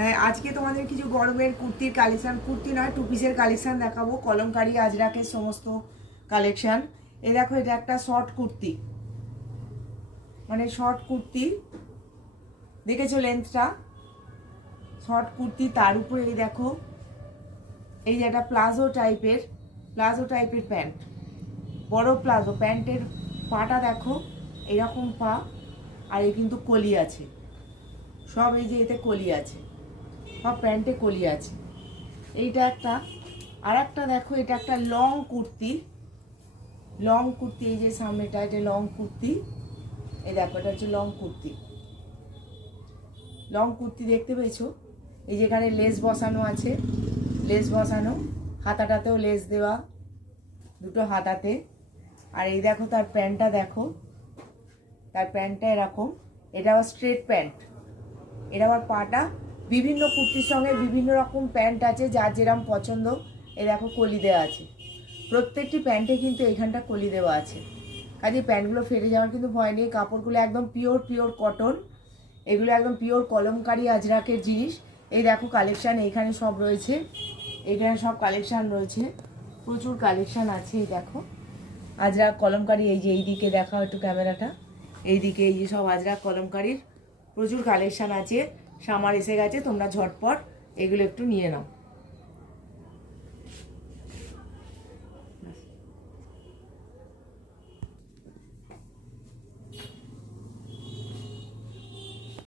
হ্যাঁ, আজকে তোমাদের কিছু গরমের কুর্তির কালেকশান, কুর্তি নয় টু পিসের কালেকশান দেখাবো। কলমকারি আজরাকের সমস্ত কালেকশান। এই দেখো, এটা একটা শর্ট কুর্তি, মানে শর্ট কুর্তি, দেখেছো লেন্থটা? শর্ট কুর্তি, তার উপরে এই দেখো, এই যে একটা প্লাজো টাইপের প্যান্ট, বড় প্লাজো প্যান্টের পাটা দেখো, এইরকম পা, আর এই কিন্তু কলি আছে সব, এই যে এতে কলি আছে সব, প্যান্টে কলি আছে। এইটা একটা। আর একটা দেখো, এটা একটা লং কুর্তি, এই যে সামনেটা, এটা লং কুর্তি। এই দেখো, এটা হচ্ছে লং কুর্তি, দেখতে পেয়েছো? এই যেখানে লেস বসানো আছে, লেস বসানো, হাতাটাতেও লেস দেওয়া, দুটো হাতাতে। আর এই দেখো তার প্যান্টটা দেখো, তার প্যান্টটা এরকম, এটা আবার স্ট্রেট প্যান্ট। এটা আবার পাটা, বিভিন্ন কুর্তির সঙ্গে বিভিন্ন রকম প্যান্ট আছে, যার যেরকম পছন্দ। এই দেখো কলি দেওয়া আছে, প্রত্যেকটি প্যান্টে কিন্তু এইখানটা কলি দেওয়া আছে, কাজে প্যান্টগুলো ফেটে যাওয়ার কিন্তু ভয় নেই। কাপড়গুলো একদম পিওর কটন, এগুলো একদম পিওর কলমকারি আজরাকের জিনিস। এই দেখো কালেকশান এইখানে সব রয়েছে, এইখানে সব কালেকশান রয়েছে, প্রচুর কালেকশান আছে। এই দেখো আজরাক কলমকারি, এই যে এইদিকে দেখাও একটু ক্যামেরাটা, এইদিকে এই যে সব আজরাক কলমকারির প্রচুর কালেকশান আছে। সামার এসে গেছে, তোমরা ঝটপট এগুলো একটু নিয়ে নাও।